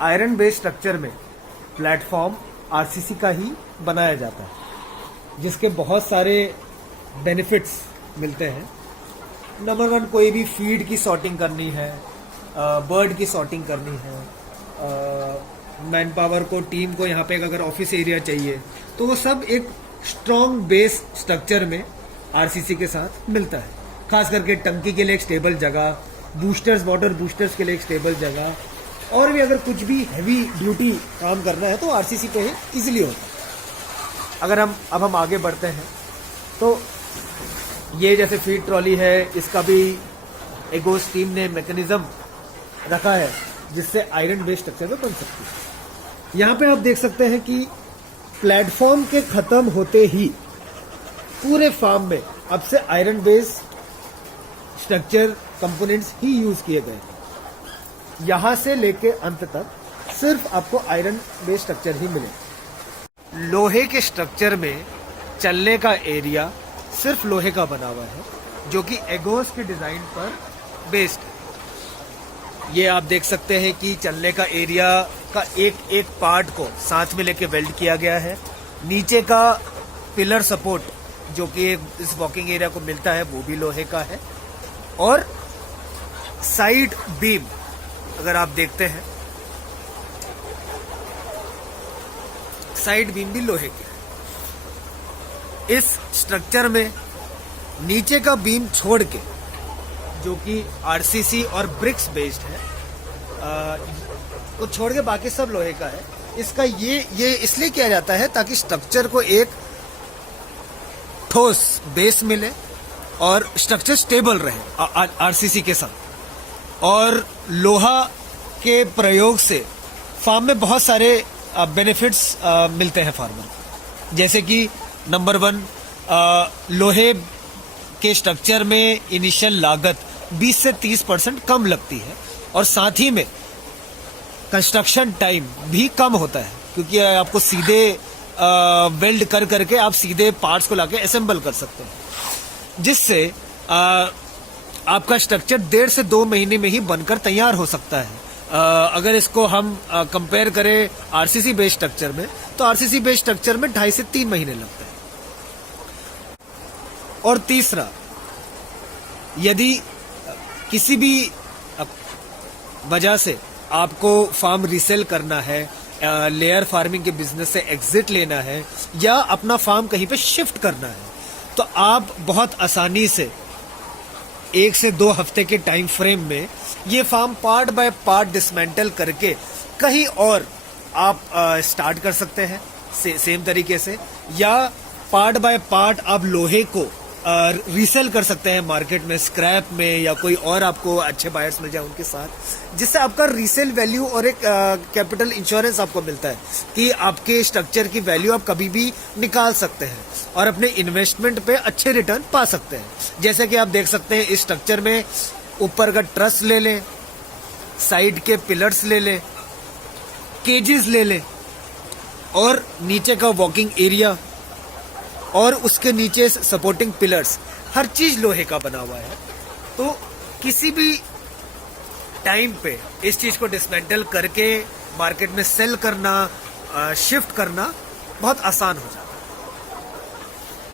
Iron based structure में platform RCC का ही बनाया जाता है, जिसके बहुत सारे बेनिफिट्स मिलते हैं। नंबर 1, कोई भी फीड की सॉर्टिंग करनी है, बर्ड की सॉर्टिंग करनी है, मैन पावर को, टीम को यहाँ पे अगर ऑफिस एरिया चाहिए, तो वो सब एक स्ट्रॉन्ग बेस स्ट्रक्चर में आरसीसी के साथ मिलता है। खास करके टंकी के लिए एक स्टेबल जगह, बूस्टर्स, वाटर बूस्टर्स के लिए एक स्टेबल जगह, और भी अगर कुछ भी हैवी ड्यूटी काम करना है तो आरसीसी पे ही इजीली होता है। अगर हम आगे बढ़ते हैं तो ये जैसे फीड ट्रॉली है, इसका भी एगोस टीम ने मैकेनिज्म रखा है जिससे आयरन बेस्ड स्ट्रक्चर में बन सकती है। यहाँ पे आप देख सकते हैं कि प्लेटफॉर्म के खत्म होते ही पूरे फार्म में अब से आयरन बेस्ड स्ट्रक्चर कंपोनेंट्स ही यूज किए गए। यहां से लेके अंत तक सिर्फ आपको आयरन बेस्ड स्ट्रक्चर ही मिले। लोहे के स्ट्रक्चर में चलने का एरिया सिर्फ लोहे का बना हुआ है, जो कि एगोस के डिजाइन पर बेस्ड है। ये आप देख सकते हैं कि चलने का एरिया का एक एक पार्ट को साथ में लेके वेल्ड किया गया है। नीचे का पिलर सपोर्ट जो कि इस वॉकिंग एरिया को मिलता है वो भी लोहे का है, और साइड बीम अगर आप देखते हैं, साइड बीम भी लोहे की है। इस स्ट्रक्चर में नीचे का बीम छोड़ के, जो कि आरसीसी और ब्रिक्स बेस्ड है, को छोड़ के बाकी सब लोहे का है। इसका ये इसलिए किया जाता है ताकि स्ट्रक्चर को एक ठोस बेस मिले और स्ट्रक्चर स्टेबल रहे आरसीसी के साथ। और लोहा के प्रयोग से फार्म में बहुत सारे बेनिफिट्स मिलते हैं फार्मर को, जैसे कि नंबर 1, लोहे के स्ट्रक्चर में इनिशियल लागत 20 से 30% कम लगती है, और साथ ही में कंस्ट्रक्शन टाइम भी कम होता है, क्योंकि आपको सीधे वेल्ड कर करके आप सीधे पार्ट्स को लाके असेंबल कर सकते हैं, जिससे आपका स्ट्रक्चर 1.5 से 2 महीने में ही बनकर तैयार हो सकता है। अगर इसको हम कंपेयर करें आरसीसी बेस्ड स्ट्रक्चर में, तो आरसीसी बेस्ड स्ट्रक्चर में 2.5 से 3 महीने लगते हैं। और तीसरा, यदि किसी भी वजह से आपको फार्म रीसेल करना है, लेयर फार्मिंग के बिजनेस से एग्जिट लेना है, या अपना फार्म कहीं पे शिफ्ट करना है, तो आप बहुत आसानी से 1 से 2 हफ्ते के टाइम फ्रेम में ये farm part by part dismantle करके कहीं और आप स्टार्ट कर सकते हैं सेम तरीके से, या पार्ट बाय पार्ट आप लोहे को रीसेल कर सकते हैं मार्केट में, स्क्रैप में, या कोई और आपको अच्छे बायर्स मिल जाए उनके साथ, जिससे आपका रीसेल वैल्यू और एक कैपिटल इंश्योरेंस आपको मिलता है कि आपके स्ट्रक्चर की वैल्यू आप कभी भी निकाल सकते हैं और अपने इन्वेस्टमेंट पे अच्छे रिटर्न पा सकते हैं। जैसे कि आप देख सकते हैं इस स्ट्रक्चर में ऊपर का ट्रस ले लें, साइड के पिलर्स ले लें, केजेस ले लें, और नीचे का वॉकिंग एरिया और उसके नीचे सपोर्टिंग पिलर्स, हर चीज लोहे का बना हुआ है। तो किसी भी टाइम पे इस चीज को डिसमेंटल करके मार्केट में सेल करना, शिफ्ट करना बहुत आसान हो जाता है।